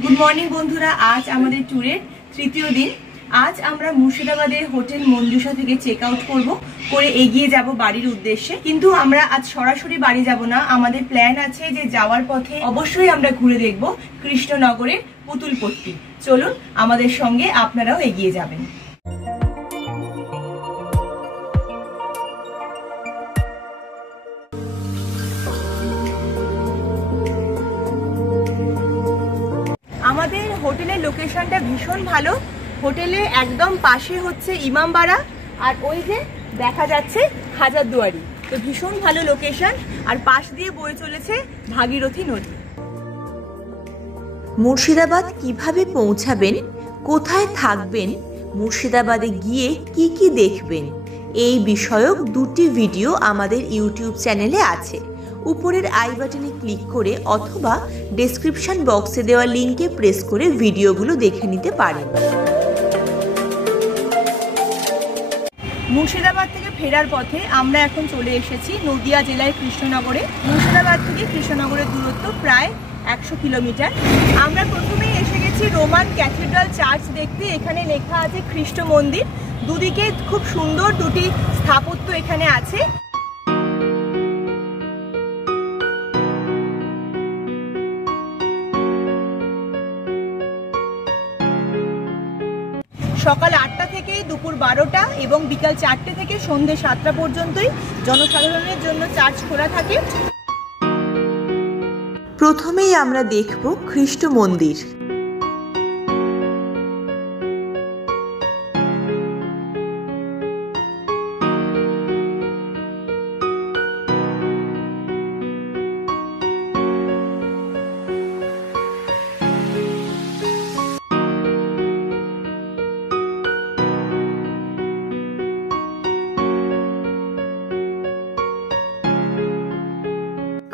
Good morning बंधुरा आज आमादेर टूरेर तृतीय दिन। आज आमरा मुर्शिदाबादे होटेल मंजूषा थेके चेक आउट करब करे एगिए जाबो बाड़िर उद्देश्ये। किन्तु आमरा आज सरासरि बाड़ी जाबो ना, आमादेर प्लान आछे जे जाওয়ার पथे अवश्यई आमरा घुरे देखबो कृष्णनगरेर पुतुलपट्टी। चलुन आमादेर संगे आपनाराও एगिए जाबेन। আমাদের হোটেলের লোকেশনটা ভীষণ ভালো। হোটেলে একদম পাশে হচ্ছে ইমামবাড়া আর ওই যে দেখা যাচ্ছে হাজারদুয়ারি। তো ভীষণ ভালো লোকেশন আর পাশ দিয়ে বয়ে চলেছে ভাগীরথী নদী। মুর্শিদাবাদ কিভাবে পৌঁছাবেন, কোথায় থাকবেন, মুর্শিদাবাদে গিয়ে কি কি দেখবেন, এই বিষয়ক দুটি ভিডিও আমাদের ইউটিউব চ্যানেলে আছে। উপরের আই বাটনে ক্লিক করে অথবা ডেসক্রিপশন বক্সে দেওয়া লিংকে প্রেস করে ভিডিওগুলো দেখে নিতে পারেন। মুর্শিদাবাদ থেকে ফেরার পথে আমরা এখন চলে এসেছি নদিয়া জেলার কৃষ্ণনগরে। মুর্শিদাবাদ থেকে কৃষ্ণনগরের দূরত্ব প্রায় 100 কিলোমিটার। আমরা প্রথমেই এসে গেছি রোমান ক্যাথিড্রাল চার্চ দেখতে। এখানে লেখা আছে খ্রিস্ট মন্দির, দুদিকে খুব সুন্দর দুটি স্থাপত্য এখানে আছে। সকাল 8টা থেকে দুপুর 12টা এবং বিকাল 4টে থেকে সন্ধ্যে 7টা পর্যন্তই জনসাধারণের জন্য চার্চ খোলা থাকে। প্রথমেই আমরা দেখব খ্রিস্ট মন্দির।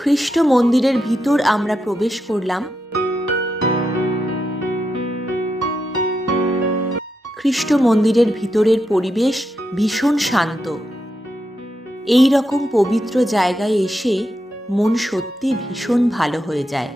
খ্রিস্ট মন্দিরের ভিতর আমরা প্রবেশ করলাম। খ্রিস্ট মন্দিরের ভিতরের পরিবেশ ভীষণ শান্ত। এই রকম পবিত্র জায়গায় এসে মন সত্যি ভীষণ ভালো হয়ে যায়।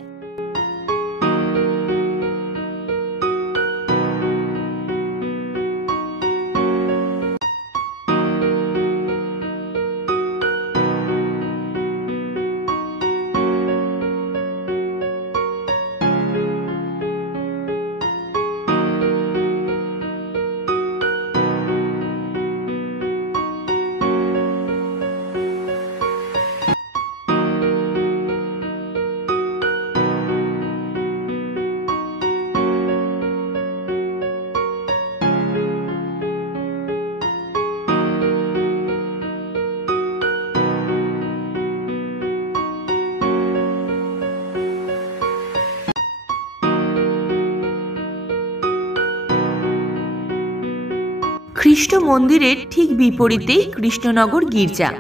খ্রিস্ট মন্দিরের ঠিক বিপরীতেই কৃষ্ণনগর গির্জা।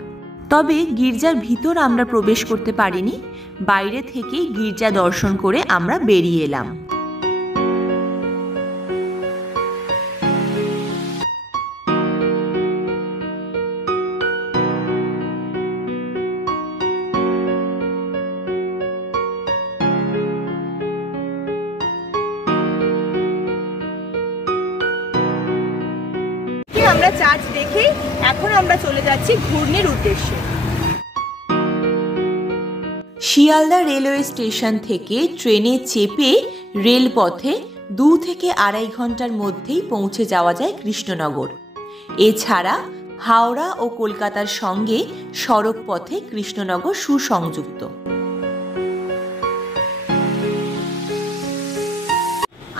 তবে গির্জার ভিতর আমরা প্রবেশ করতে পারিনি, বাইরে থেকেই গির্জা দর্শন করে আমরা বেরিয়ে এলাম। আমরা চার্চ দেখে এখন আমরা চলে যাচ্ছি ঘুরনির উদ্দেশ্যে। শিয়ালদা রেলওয়ে স্টেশন থেকে ট্রেনে চেপে রেলপথে 2 থেকে 2.5 ঘন্টার মধ্যেই পৌঁছে যাওয়া যায় কৃষ্ণনগর। এছাড়া হাওড়া ও কলকাতার সঙ্গে সড়ক পথে কৃষ্ণনগর সুসংযুক্ত।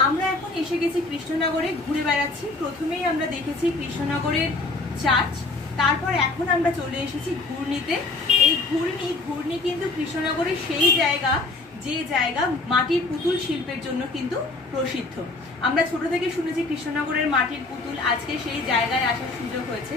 আমরা এখন এসে গেছি কৃষ্ণনগরে, ঘুরে বেড়াচ্ছি। প্রথমেই আমরা দেখেছি কৃষ্ণনগরের চার্চ, তারপর এখন আমরা চলে এসেছি ঘুরনিতে। এই ঘুরনি কিন্তু কৃষ্ণনগরের সেই জায়গা যে জায়গা মাটির পুতুল শিল্পের জন্য কিন্তু প্রসিদ্ধ। আমরা ছোট থেকে শুনেছি কৃষ্ণনগরের মাটির পুতুল, আজকে সেই জায়গায় আসার সুযোগ হয়েছে।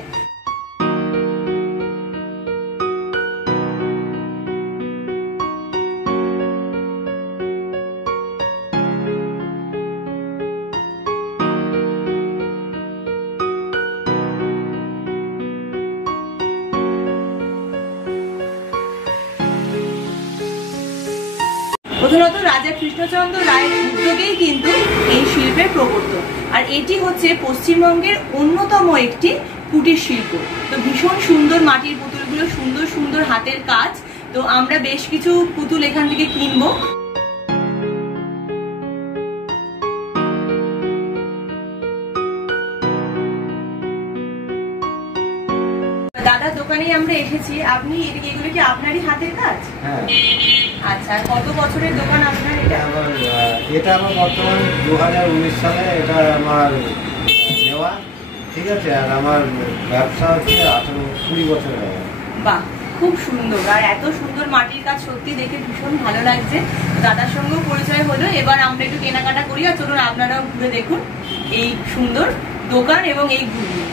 প্রধানত রাজা কৃষ্ণচন্দ্র রায়ের উদ্যোগেই আর এটি হচ্ছে পশ্চিমবঙ্গের অন্যতম একটি কুটির শিল্প। তো ভীষণ সুন্দর মাটির পুতুলগুলো, সুন্দর সুন্দর হাতের কাজ। তো আমরা বেশ কিছু পুতুল এখান থেকে কিনবো। দাদার দোকানেই আমরা এসেছি। আপনি এগুলো কি আপনারই হাতের কাজ? হ্যাঁ। আচ্ছা, কত বছরের দোকান আপনার এটা? এটা আমার বর্তমানে 2019 সালে এটা আমার নেওয়া, ঠিক আছে। আর আমার ব্যবসা হচ্ছে 20 বছর হয়ে গেছে। বাহ, খুব সুন্দর। আর এত সুন্দর মাটির কাজ সত্যি দেখে ভীষণ ভালো লাগছে। দাদার সঙ্গেও পরিচয় হলো। এবার আমরা একটু কেনাকাটা করি। আর চলুন আপনারাও ঘুরে দেখুন এই সুন্দর দোকান এবং এই ঘুরনি।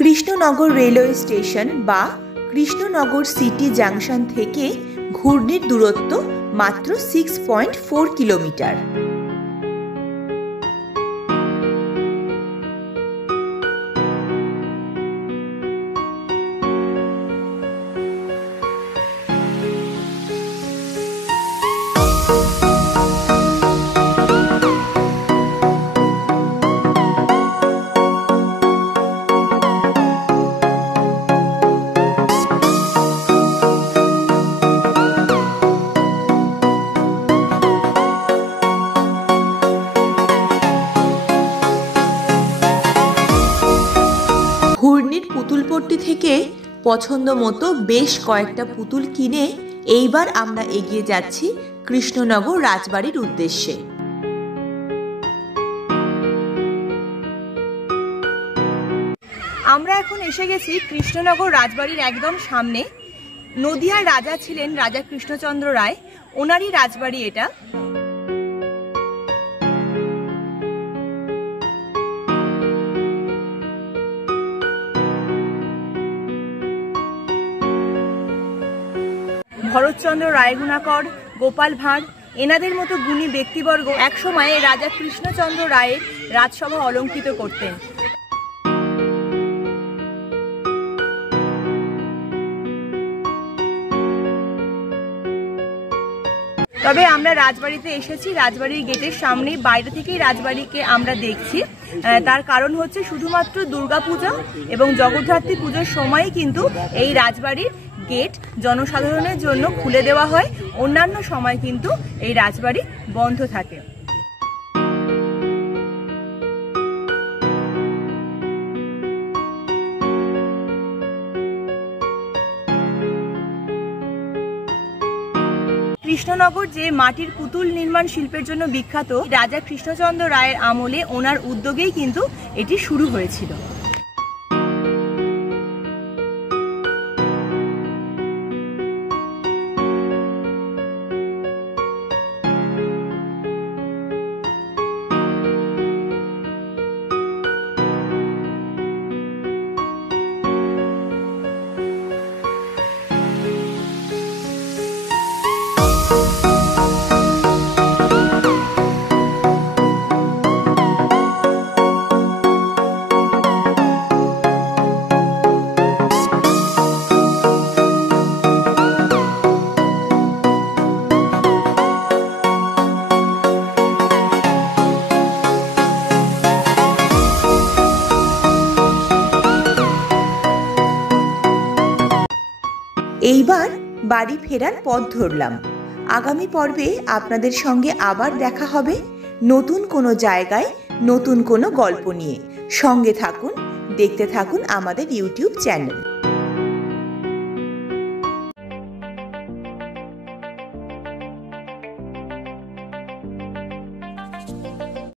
কৃষ্ণনগর রেলওয়ে স্টেশন বা কৃষ্ণনগর সিটি জাংশন থেকে ঘূর্ণির দূরত্ব মাত্র 6.4 কিলোমিটার। ঘূর্ণির পুতুলপট্টি থেকে পছন্দ মতো বেশ কয়েকটা পুতুল কিনে এইবার আমরা এগিয়ে যাচ্ছি কৃষ্ণনগর রাজবাড়ির উদ্দেশ্যে। আমরা এখন এসে গেছি কৃষ্ণনগর রাজবাড়ির একদম সামনে। নদিয়ার রাজা ছিলেন রাজা কৃষ্ণচন্দ্র রায়, ওনারই রাজবাড়ি এটা। ভরতচন্দ্র রায়গুণাকর, গোপাল ভাঁড়, এনাদের মতো গুণী ব্যক্তিবর্গ একসময় রাজা কৃষ্ণচন্দ্র রায়ের রাজসভা অলঙ্কৃত করতেন। তবে আমরা রাজবাড়িতে এসেছি, রাজবাড়ির গেটের সামনে, বাইরে থেকেই রাজবাড়িকে আমরা দেখছি। তার কারণ হচ্ছে শুধুমাত্র দুর্গাপূজা এবং জগদ্ধাত্রী পুজোর সময় কিন্তু এই রাজবাড়ির গেট জনসাধারণের জন্য খুলে দেওয়া হয়, অন্যান্য সময় কিন্তু এই রাজবাড়ি বন্ধ থাকে। কৃষ্ণনগর যে মাটির পুতুল নির্মাণ শিল্পের জন্য বিখ্যাত, রাজা কৃষ্ণচন্দ্র রায়ের আমলে ওনার উদ্যোগেই কিন্তু এটি শুরু হয়েছিল। এইবার বাড়ি ফেরার পথ ধরলাম। আগামী পর্বে আপনাদের সঙ্গে আবার দেখা হবে নতুন কোনো জায়গায় নতুন কোনো গল্প নিয়ে। সঙ্গে থাকুন, দেখতে থাকুন আমাদের ইউটিউব চ্যানেল।